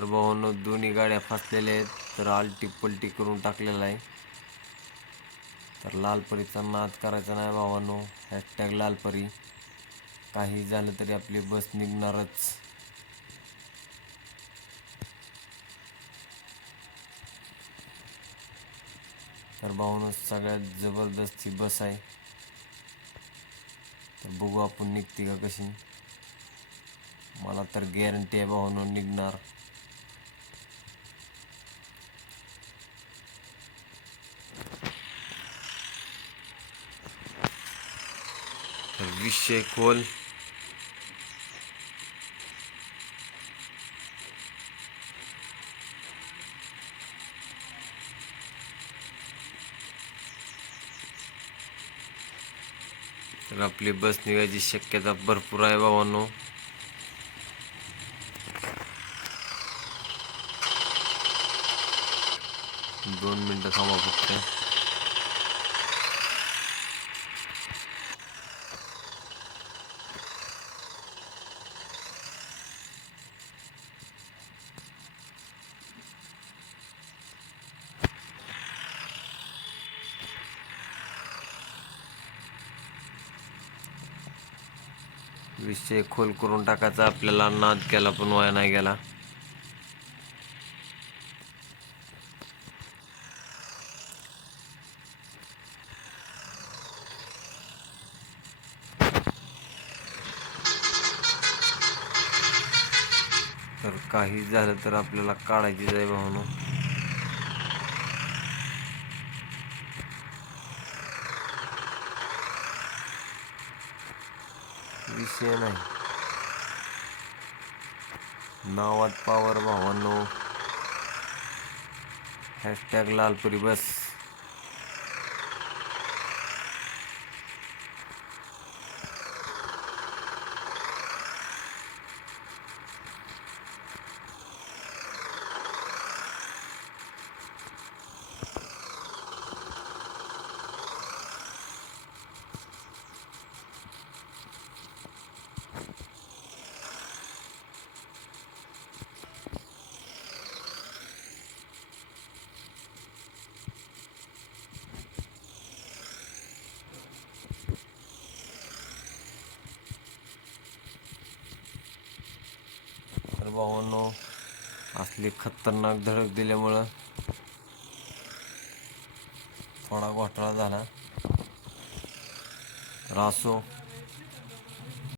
तर भावांनो दोन्ही गाड्या फसलेल्या आहेत. तर आलटी पलटी करून टाकलेला आहे. तर लालपरीचा नाद करायचा नाही भावांनो. हॅशटॅग लालपरी. काही झालं तरी आपली बस निघणारच. तर भावांनो सगळ्यात जबरदस्ती बस आहे. तर बघू आपण निघते का कशी. मला तर गॅरंटी आहे भावांनो निघणार. तर खोल तर आपली बस निघायची शक्यता भरपूर आहे बाबांनो दोन मिनटं थांबा फक्त विषय खोल करून टाकायचा. आपल्याला नाद केला पण वाया नाही गेला. तर काही झालं तर आपल्याला काढायची जाय म्हणून विषय नाही नावात पावर भावांनो हॅशटॅग लालपुरी बस भावांनो असली खतरनाक धडक दिल्यामुळं थोडा घोटाळा झाला. रासो